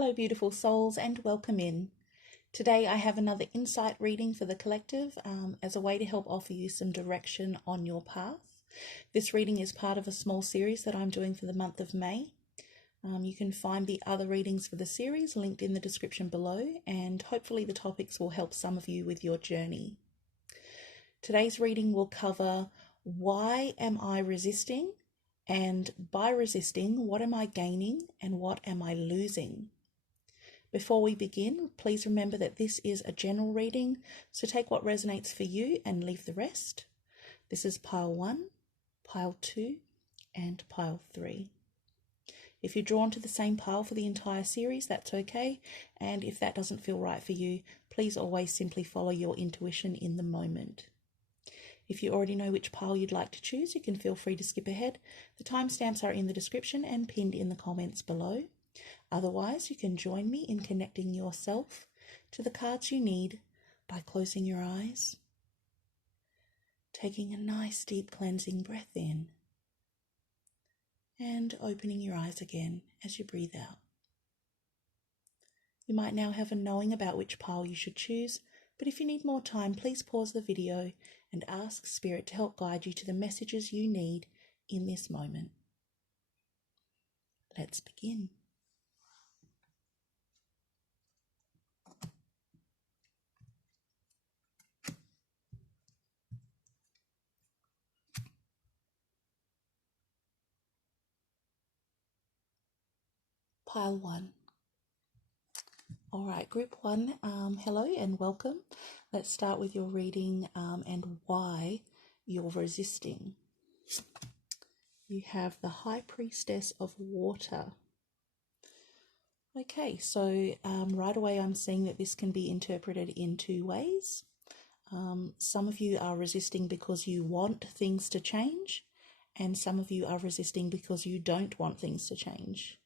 Hello beautiful souls and welcome in. Today I have another insight reading for the collective as a way to help offer you some direction on your path. This reading is part of a small series that I'm doing for the month of May. You can find the other readings for the series linked in the description below, and hopefully the topics will help some of you with your journey. Today's reading will cover why am I resisting, and by resisting, what am I gaining and what am I losing? Before we begin, please remember that this is a general reading, so take what resonates for you and leave the rest. This is pile 1, pile 2, and pile 3. If you're drawn to the same pile for the entire series, that's okay, and if that doesn't feel right for you, please always simply follow your intuition in the moment. If you already know which pile you'd like to choose, you can feel free to skip ahead. The timestamps are in the description and pinned in the comments below. Otherwise, you can join me in connecting yourself to the cards you need by closing your eyes, taking a nice deep cleansing breath in, and opening your eyes again as you breathe out. You might now have a knowing about which pile you should choose, but if you need more time, please pause the video and ask Spirit to help guide you to the messages you need in this moment. Let's begin. Pile 1. All right, group 1, hello and welcome. Let's start with your reading and why you're resisting. You have the High Priestess of Water. Okay, so right away I'm seeing that this can be interpreted in two ways. Some of you are resisting because you want things to change, and some of you are resisting because you don't want things to change.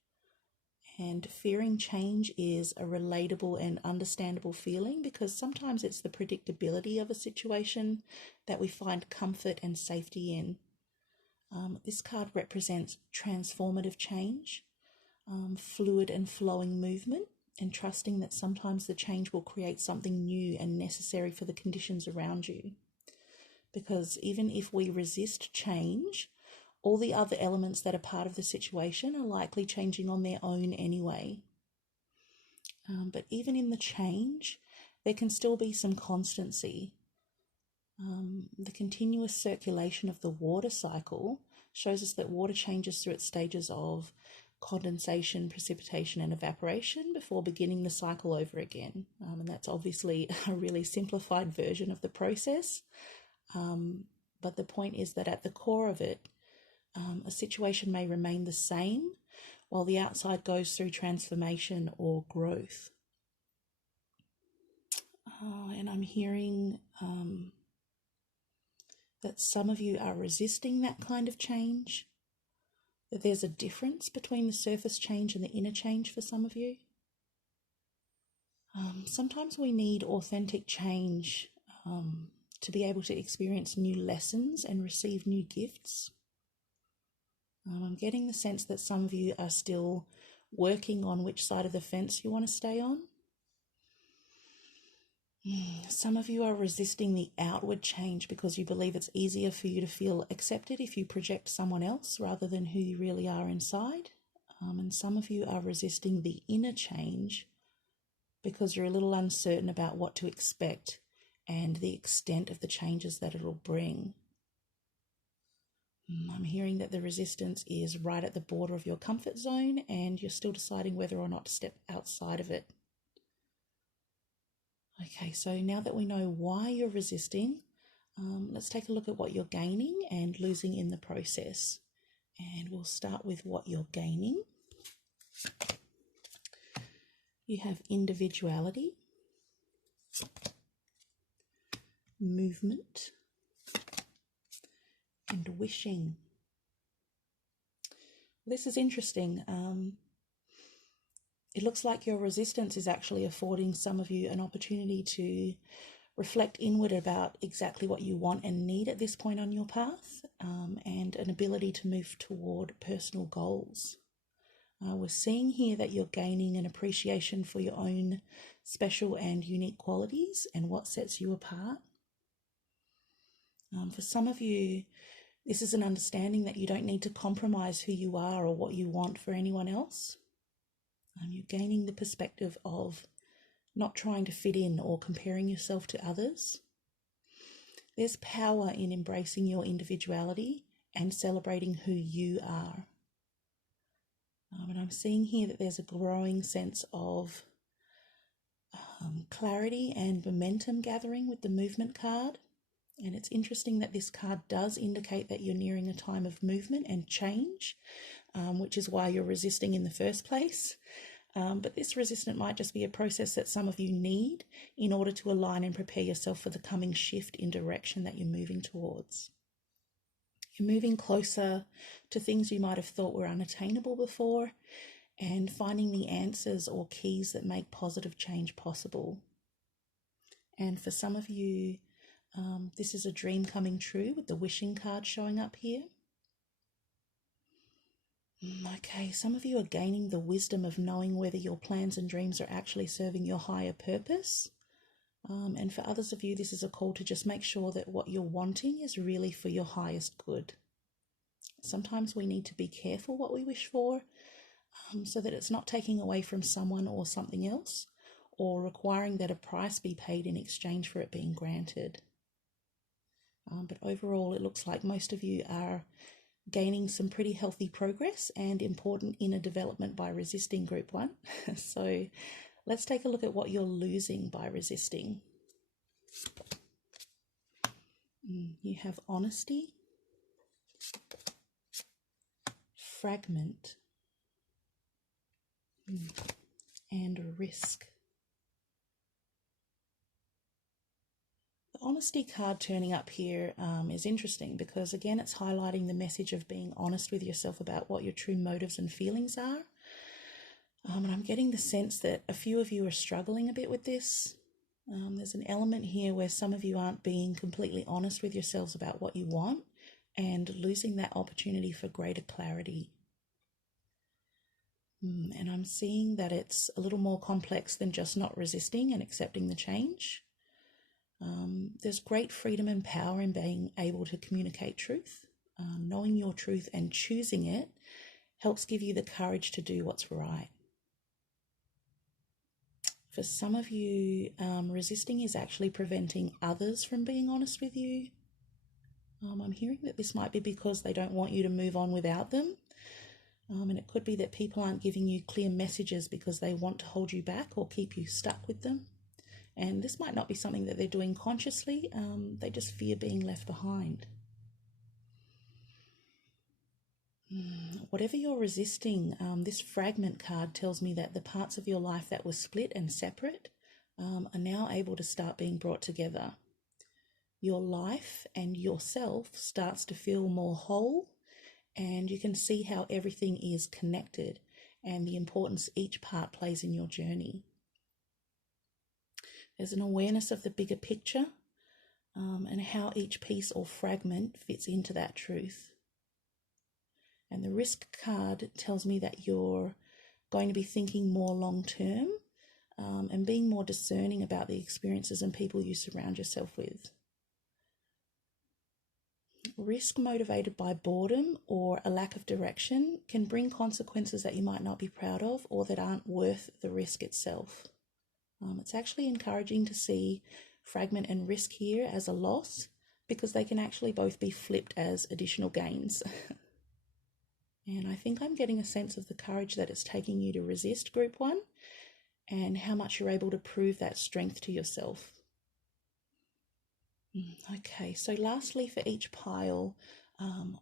And fearing change is a relatable and understandable feeling because sometimes it's the predictability of a situation that we find comfort and safety in. This card represents transformative change, fluid and flowing movement, and trusting that sometimes the change will create something new and necessary for the conditions around you. Because even if we resist change, all the other elements that are part of the situation are likely changing on their own anyway. But even in the change, there can still be some constancy. The continuous circulation of the water cycle shows us that water changes through its stages of condensation, precipitation, and evaporation before beginning the cycle over again. And that's obviously a really simplified version of the process. But the point is that at the core of it, a situation may remain the same while the outside goes through transformation or growth. And I'm hearing that some of you are resisting that kind of change, that there's a difference between the surface change and the inner change for some of you. Sometimes we need authentic change to be able to experience new lessons and receive new gifts. I'm getting the sense that some of you are still working on which side of the fence you want to stay on. Some of you are resisting the outward change because you believe it's easier for you to feel accepted if you project someone else rather than who you really are inside. And some of you are resisting the inner change because you're a little uncertain about what to expect and the extent of the changes that it'll bring. I'm hearing that the resistance is right at the border of your comfort zone and you're still deciding whether or not to step outside of it. Okay, so now that we know why you're resisting, let's take a look at what you're gaining and losing in the process. And we'll start with what you're gaining. You have individuality, movement, and wishing. This is interesting. It looks like your resistance is actually affording some of you an opportunity to reflect inward about exactly what you want and need at this point on your path, and an ability to move toward personal goals. We're seeing here that you're gaining an appreciation for your own special and unique qualities and what sets you apart. For some of you, this is an understanding that you don't need to compromise who you are or what you want for anyone else. You're gaining the perspective of not trying to fit in or comparing yourself to others. There's power in embracing your individuality and celebrating who you are. And I'm seeing here that there's a growing sense of clarity and momentum gathering with the movement card. And it's interesting that this card does indicate that you're nearing a time of movement and change, which is why you're resisting in the first place. But this resistance might just be a process that some of you need in order to align and prepare yourself for the coming shift in direction that you're moving towards. You're moving closer to things you might have thought were unattainable before and finding the answers or keys that make positive change possible. And for some of you, this is a dream coming true with the wishing card showing up here. Okay, some of you are gaining the wisdom of knowing whether your plans and dreams are actually serving your higher purpose. And for others of you, this is a call to just make sure that what you're wanting is really for your highest good. Sometimes we need to be careful what we wish for, so that it's not taking away from someone or something else, or requiring that a price be paid in exchange for it being granted. But overall, it looks like most of you are gaining some pretty healthy progress and important inner development by resisting group 1. So let's take a look at what you're losing by resisting. You have honesty, fragment, and risk. The honesty card turning up here is interesting because, again, it's highlighting the message of being honest with yourself about what your true motives and feelings are. And I'm getting the sense that a few of you are struggling a bit with this. There's an element here where some of you aren't being completely honest with yourselves about what you want and losing that opportunity for greater clarity. And I'm seeing that it's a little more complex than just not resisting and accepting the change. There's great freedom and power in being able to communicate truth. Knowing your truth and choosing it helps give you the courage to do what's right. For some of you, resisting is actually preventing others from being honest with you. I'm hearing that this might be because they don't want you to move on without them. And it could be that people aren't giving you clear messages because they want to hold you back or keep you stuck with them. And this might not be something that they're doing consciously. They just fear being left behind. Whatever you're resisting, this fragment card tells me that the parts of your life that were split and separate are now able to start being brought together. Your life and yourself starts to feel more whole, and you can see how everything is connected and the importance each part plays in your journey. There's an awareness of the bigger picture and how each piece or fragment fits into that truth. And the risk card tells me that you're going to be thinking more long term and being more discerning about the experiences and people you surround yourself with. Risk motivated by boredom or a lack of direction can bring consequences that you might not be proud of or that aren't worth the risk itself. It's actually encouraging to see fragment and risk here as a loss because they can actually both be flipped as additional gains. And I think I'm getting a sense of the courage that it's taking you to resist group 1 and how much you're able to prove that strength to yourself. Okay, so lastly for each pile,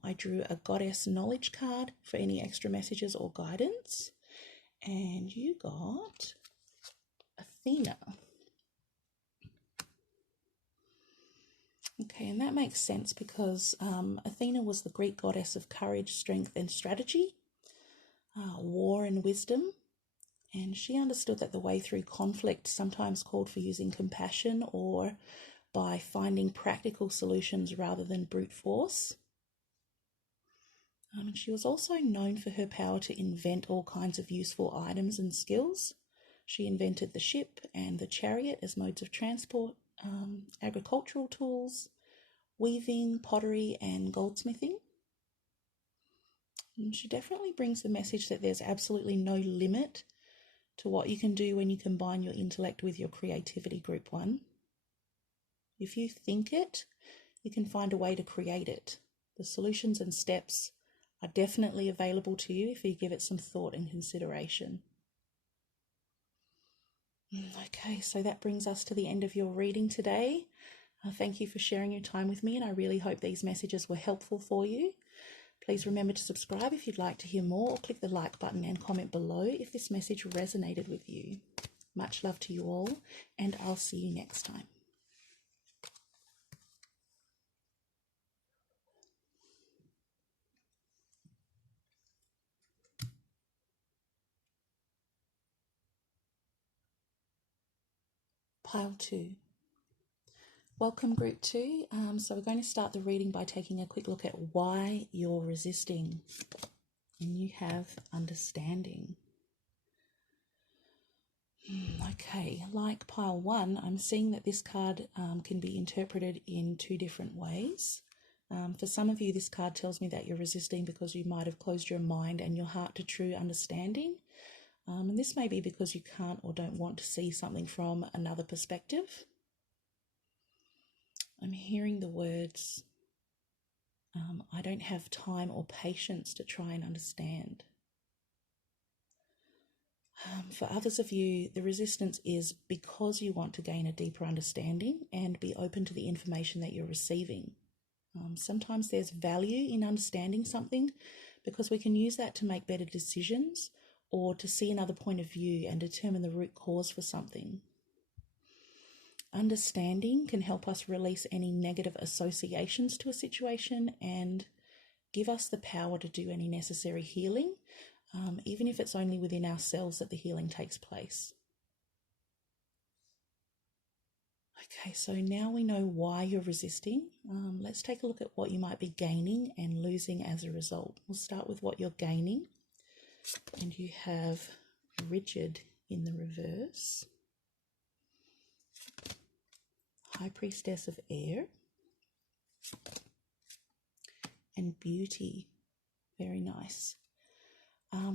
I drew a goddess knowledge card for any extra messages or guidance. And you got Athena. Okay, and that makes sense because Athena was the Greek goddess of courage, strength, and strategy, war and wisdom. And she understood that the way through conflict sometimes called for using compassion or by finding practical solutions rather than brute force. And she was also known for her power to invent all kinds of useful items and skills. She invented the ship and the chariot as modes of transport, agricultural tools, weaving, pottery, and goldsmithing. And she definitely brings the message that there's absolutely no limit to what you can do when you combine your intellect with your creativity, Group 1. If you think it, you can find a way to create it. The solutions and steps are definitely available to you if you give it some thought and consideration. Okay, so that brings us to the end of your reading today. Thank you for sharing your time with me, and I really hope these messages were helpful for you. Please remember to subscribe if you'd like to hear more, or click the like button and comment below if this message resonated with you. Much love to you all, and I'll see you next time. Pile 2. Welcome, Group 2. So we're going to start the reading by taking a quick look at why you're resisting. And you have understanding. Okay, like Pile 1, I'm seeing that this card can be interpreted in 2 different ways. For some of you, this card tells me that you're resisting because you might have closed your mind and your heart to true understanding. And this may be because you can't or don't want to see something from another perspective. I'm hearing the words, I don't have time or patience to try and understand. For others of you, the resistance is because you want to gain a deeper understanding and be open to the information that you're receiving. Sometimes there's value in understanding something because we can use that to make better decisions or to see another point of view and determine the root cause for something. Understanding can help us release any negative associations to a situation and give us the power to do any necessary healing, even if it's only within ourselves that the healing takes place. Okay, so now we know why you're resisting. Let's take a look at what you might be gaining and losing as a result. We'll start with what you're gaining. And you have rigid in the reverse, High Priestess of Air, and beauty. Very nice.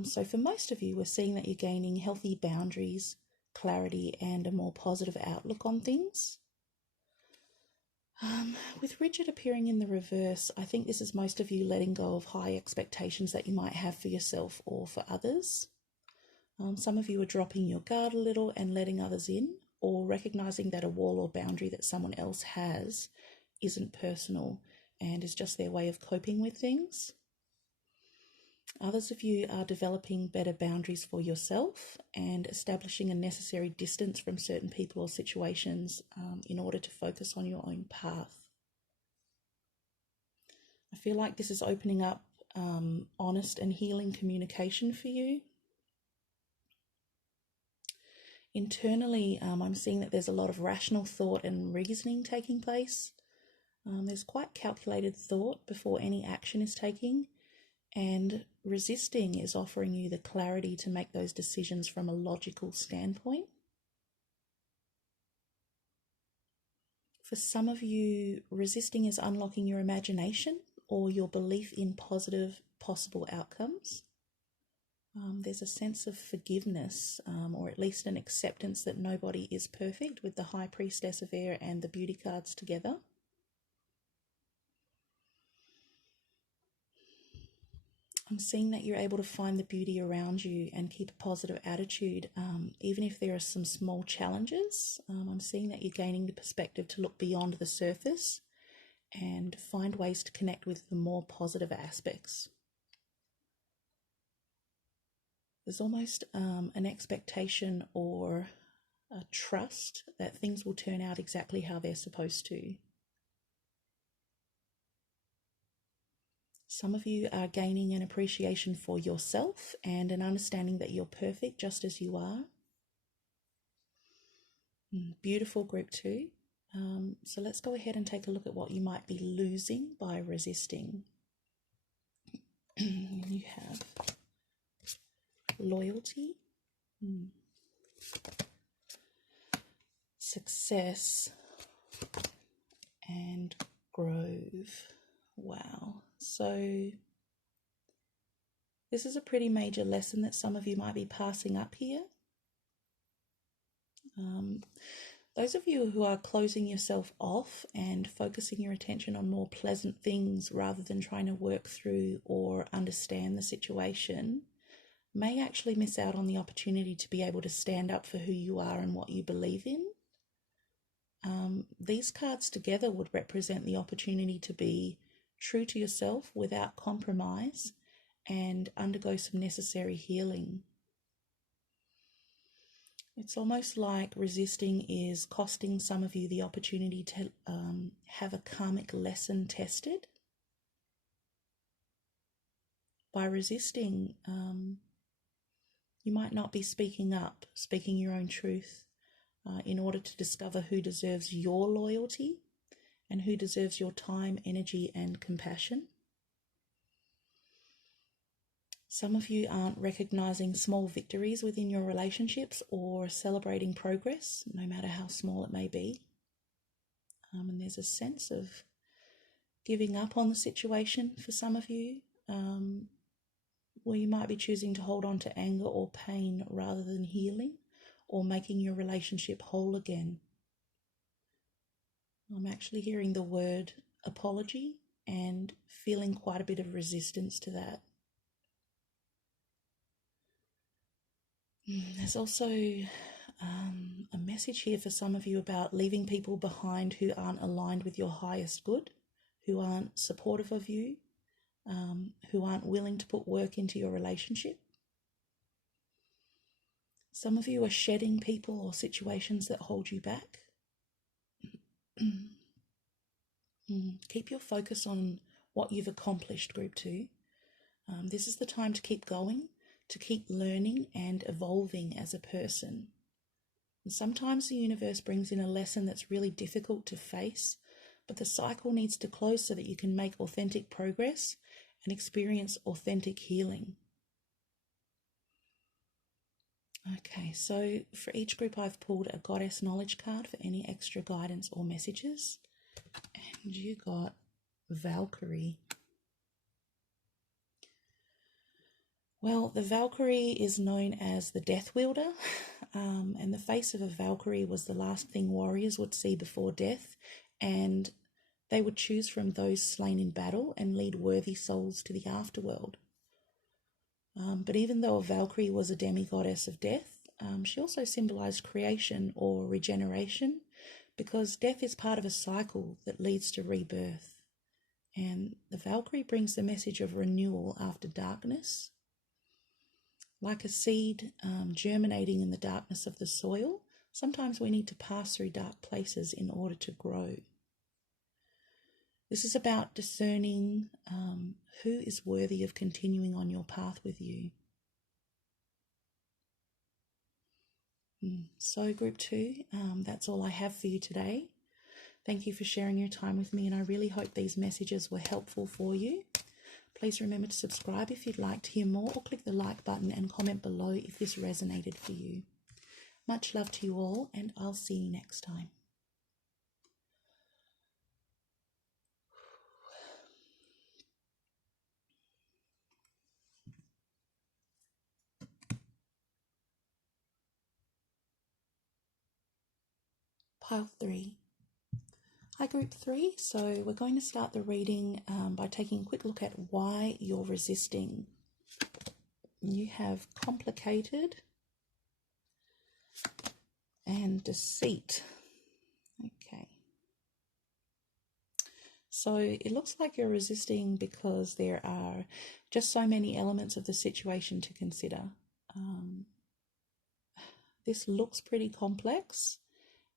So for most of you, we're seeing that you're gaining healthy boundaries, clarity, and a more positive outlook on things. With rigid appearing in the reverse, I think this is most of you letting go of high expectations that you might have for yourself or for others. Some of you are dropping your guard a little and letting others in, or recognizing that a wall or boundary that someone else has isn't personal and is just their way of coping with things. Others of you are developing better boundaries for yourself and establishing a necessary distance from certain people or situations in order to focus on your own path. I feel like this is opening up honest and healing communication for you. Internally, I'm seeing that there's a lot of rational thought and reasoning taking place. There's quite calculated thought before any action is taken, and resisting is offering you the clarity to make those decisions from a logical standpoint. For some of you, resisting is unlocking your imagination or your belief in positive possible outcomes. There's a sense of forgiveness, or at least an acceptance that nobody is perfect with the High Priestess of Air and the Beauty cards together. I'm seeing that you're able to find the beauty around you and keep a positive attitude, even if there are some small challenges. I'm seeing that you're gaining the perspective to look beyond the surface and find ways to connect with the more positive aspects. There's almost an expectation or a trust that things will turn out exactly how they're supposed to. Some of you are gaining an appreciation for yourself and an understanding that you're perfect just as you are. Beautiful, Group 2. So let's go ahead and take a look at what you might be losing by resisting. You have loyalty, success, and grove. Wow. So this is a pretty major lesson that some of you might be passing up here. Those of you who are closing yourself off and focusing your attention on more pleasant things rather than trying to work through or understand the situation may actually miss out on the opportunity to be able to stand up for who you are and what you believe in. These cards together would represent the opportunity to be true to yourself without compromise and undergo some necessary healing. It's almost like resisting is costing some of you the opportunity to have a karmic lesson tested. By resisting, you might not be speaking up, speaking your own truth, in order to discover who deserves your loyalty and who deserves your time, energy, and compassion. Some of you aren't recognizing small victories within your relationships or celebrating progress, no matter how small it may be. And there's a sense of giving up on the situation for some of you, where you might be choosing to hold on to anger or pain rather than healing or making your relationship whole again. I'm actually hearing the word apology and feeling quite a bit of resistance to that. There's also a message here for some of you about leaving people behind who aren't aligned with your highest good, who aren't supportive of you, who aren't willing to put work into your relationship. Some of you are shedding people or situations that hold you back. Keep your focus on what you've accomplished, Group 2. This is the time to keep going, to keep learning and evolving as a person. And sometimes the universe brings in a lesson that's really difficult to face, but the cycle needs to close so that you can make authentic progress and experience authentic healing. Okay, so for each group I've pulled a Goddess Knowledge card for any extra guidance or messages. And you got Valkyrie. Well, the Valkyrie is known as the Death Wielder, and the face of a Valkyrie was the last thing warriors would see before death, and they would choose from those slain in battle and lead worthy souls to the afterworld. But even though a Valkyrie was a demigoddess of death, she also symbolized creation or regeneration, because death is part of a cycle that leads to rebirth. And the Valkyrie brings the message of renewal after darkness. Like a seed germinating in the darkness of the soil, sometimes we need to pass through dark places in order to grow. This is about discerning who is worthy of continuing on your path with you. So Group 2, that's all I have for you today. Thank you for sharing your time with me, and I really hope these messages were helpful for you. Please remember to subscribe if you'd like to hear more, or click the like button and comment below if this resonated for you. Much love to you all, and I'll see you next time. Pile 3. Hi Group 3, so we're going to start the reading by taking a quick look at why you're resisting. You have complicated and deceit. Okay. So it looks like you're resisting because there are just so many elements of the situation to consider. This looks pretty complex,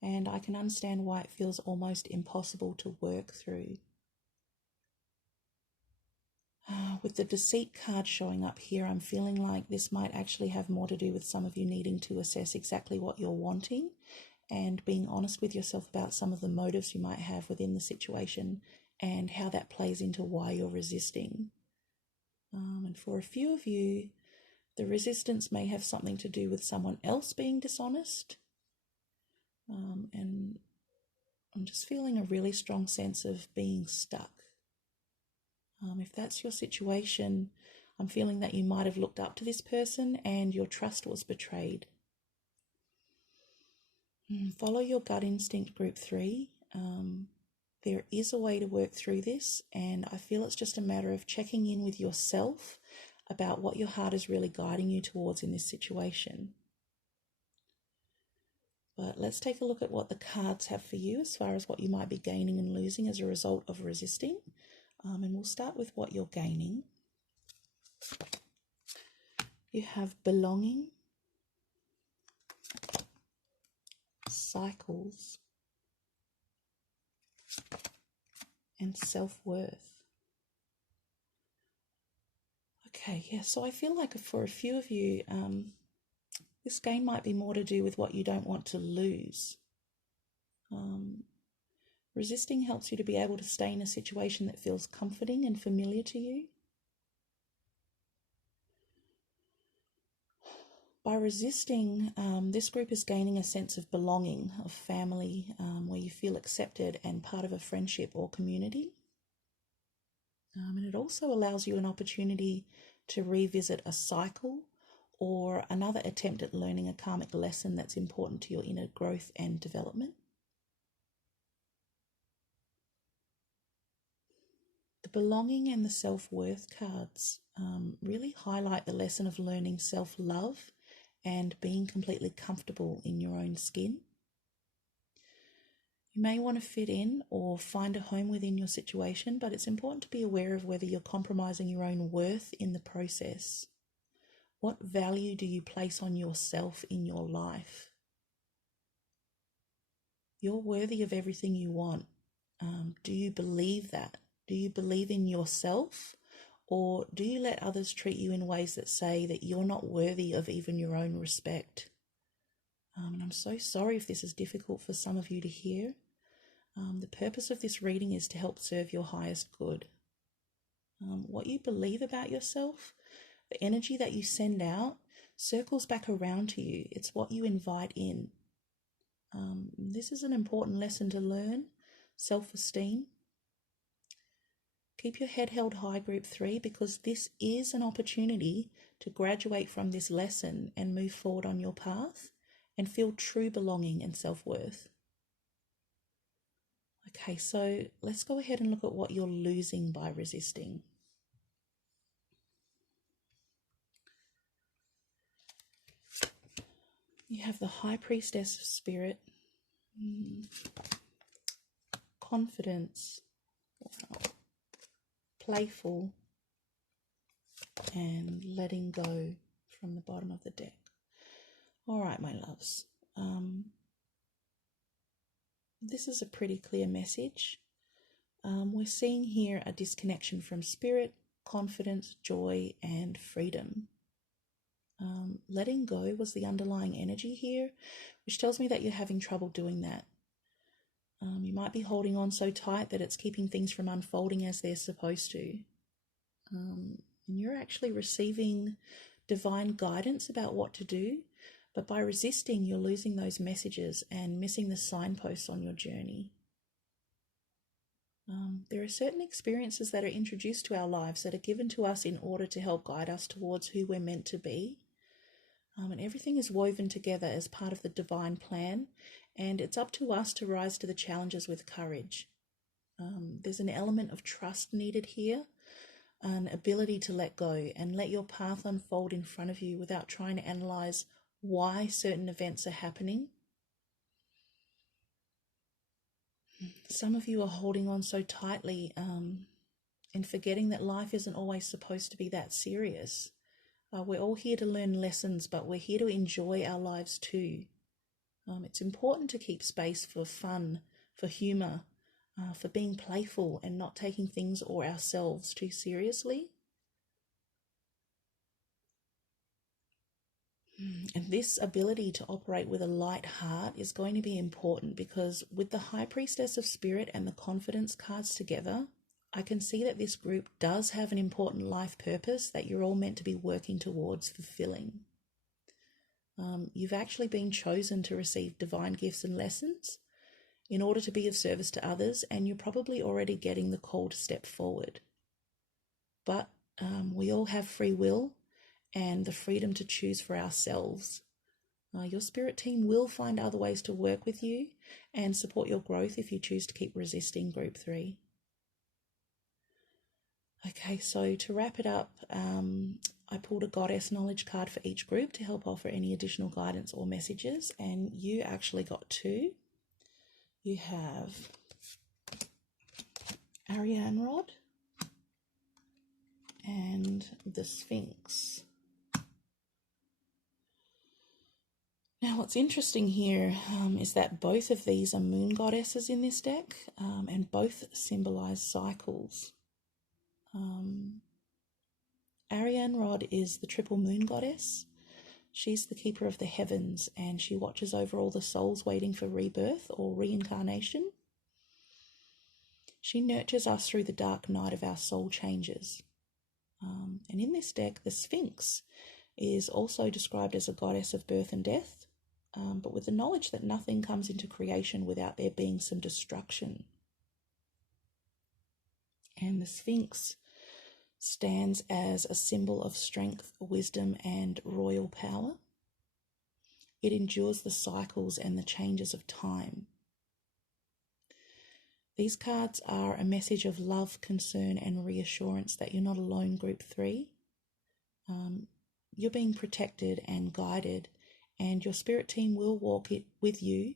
and I can understand why it feels almost impossible to work through. With the deceit card showing up here, I'm feeling like this might actually have more to do with some of you needing to assess exactly what you're wanting and being honest with yourself about some of the motives you might have within the situation and how that plays into why you're resisting. And for a few of you, the resistance may have something to do with someone else being dishonest. And I'm just feeling a really strong sense of being stuck. If that's your situation, I'm feeling that you might have looked up to this person and your trust was betrayed. Follow your gut instinct, group 3. There is a way to work through this, and I feel it's just a matter of checking in with yourself about what your heart is really guiding you towards in this situation. But let's take a look at what the cards have for you as far as what you might be gaining and losing as a result of resisting. And we'll start with what you're gaining. You have belonging, cycles, and self-worth. Okay, yeah, so I feel like for a few of you, this gain might be more to do with what you don't want to lose. Resisting helps you to be able to stay in a situation that feels comforting and familiar to you. By resisting, this group is gaining a sense of belonging, of family, where you feel accepted and part of a friendship or community. And it also allows you an opportunity to revisit a cycle or another attempt at learning a karmic lesson that's important to your inner growth and development. The belonging and the self-worth cards really highlight the lesson of learning self-love and being completely comfortable in your own skin. You may want to fit in or find a home within your situation, but it's important to be aware of whether you're compromising your own worth in the process. What value do you place on yourself in your life? You're worthy of everything you want. Do you believe that? Do you believe in yourself? Or do you let others treat you in ways that say that you're not worthy of even your own respect? And I'm so sorry if this is difficult for some of you to hear. The purpose of this reading is to help serve your highest good. What you believe about yourself, the energy that you send out, circles back around to you. It's what you invite in. This is an important lesson to learn, self-esteem. Keep your head held high, group 3, because this is an opportunity to graduate from this lesson and move forward on your path and feel true belonging and self-worth. Okay, so let's go ahead and look at what you're losing by resisting. You have the High Priestess of Spirit, confidence, wow, playful, and letting go from the bottom of the deck. All right, my loves. This is a pretty clear message. We're seeing here a disconnection from spirit, confidence, joy, and freedom. Letting go was the underlying energy here, which tells me that you're having trouble doing that. You might be holding on so tight that it's keeping things from unfolding as they're supposed to. And you're actually receiving divine guidance about what to do, but by resisting, you're losing those messages and missing the signposts on your journey. There are certain experiences that are introduced to our lives that are given to us in order to help guide us towards who we're meant to be. And everything is woven together as part of the divine plan, and it's up to us to rise to the challenges with courage. There's an element of trust needed here, an ability to let go and let your path unfold in front of you without trying to analyze why certain events are happening. Some of you are holding on so tightly and forgetting that life isn't always supposed to be that serious. We're all here to learn lessons, but we're here to enjoy our lives too. It's important to keep space for fun, for humour, for being playful and not taking things or ourselves too seriously. And this ability to operate with a light heart is going to be important, because with the High Priestess of Spirit and the Confidence cards together, I can see that this group does have an important life purpose that you're all meant to be working towards fulfilling. You've actually been chosen to receive divine gifts and lessons in order to be of service to others, and you're probably already getting the call to step forward. But we all have free will and the freedom to choose for ourselves. Your spirit team will find other ways to work with you and support your growth if you choose to keep resisting group 3. Okay, so to wrap it up, I pulled a goddess knowledge card for each group to help offer any additional guidance or messages, and you actually got 2. You have Ariane Rod and the Sphinx. Now, what's interesting here is that both of these are moon goddesses in this deck, and both symbolize cycles. Ariane Rod is the triple moon goddess. She's the keeper of the heavens, and she watches over all the souls waiting for rebirth or reincarnation. She nurtures us through the dark night of our soul changes. And in this deck, the Sphinx is also described as a goddess of birth and death, but with the knowledge that nothing comes into creation without there being some destruction. And the Sphinx stands as a symbol of strength, wisdom, and royal power. It endures the cycles and the changes of time. These cards are a message of love, concern, and reassurance that you're not alone, group 3. You're being protected and guided, and your spirit team will walk it with you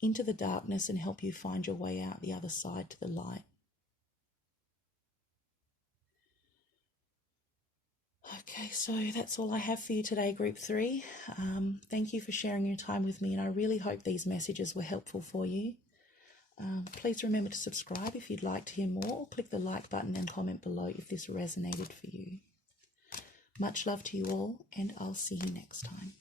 into the darkness and help you find your way out the other side to the light. Okay, so that's all I have for you today, group 3. Thank you for sharing your time with me, and I really hope these messages were helpful for you. Please remember to subscribe if you'd like to hear more, or click the like button and comment below if this resonated for you. Much love to you all, and I'll see you next time.